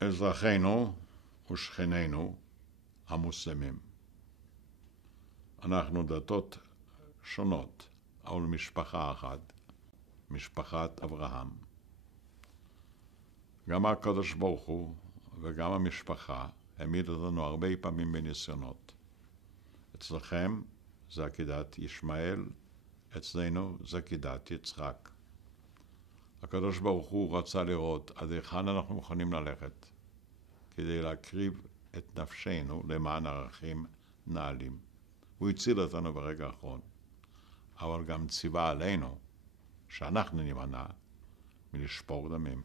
אזרחינו ושכנינו המוסלמים. אנחנו דתות שונות, אבל משפחה אחת, משפחת אברהם. גם הקדוש ברוך הוא וגם המשפחה העמיד אותנו הרבה פעמים בניסיונות. אצלכם זה עקידת ישמעאל, אצלנו זה עקידת יצחק. הקדוש ברוך הוא רצה לראות עד היכן אנחנו מוכנים ללכת כדי להקריב את נפשנו למען ערכים נעלים. הוא הציל אותנו ברגע האחרון, אבל גם ציווה עלינו שאנחנו נימנע מלשפוך דמים.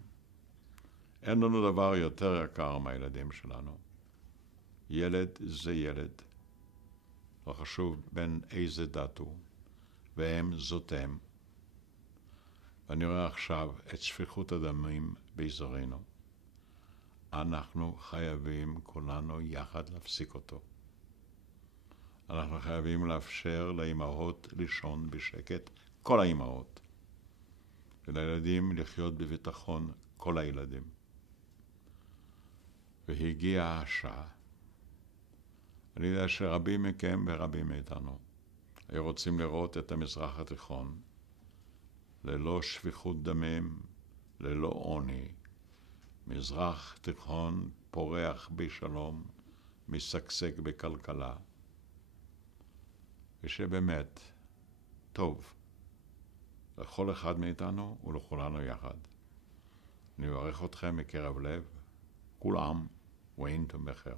אין לנו דבר יותר יקר מהילדים שלנו. ילד זה ילד, לא חשוב בין איזה דת הוא, והם זאת הם. ואני רואה עכשיו את שפיכות הדמים באזורנו. אנחנו חייבים כולנו יחד להפסיק אותו. אנחנו חייבים לאפשר לאמהות לישון בשקט, כל האמהות, ולילדים לחיות בביטחון, כל הילדים. והגיעה השעה. אני יודע שרבים מכם ורבים מאיתנו היו רוצים לראות את המזרח התיכון ללא שפיכות דמים, ללא עוני, מזרח תיכון פורח בשלום, משגשג בכלכלה, ושבאמת טוב לכל אחד מאיתנו ולכולנו יחד. אני מברך אתכם מקרב לב, כולם ואינטום בחיר.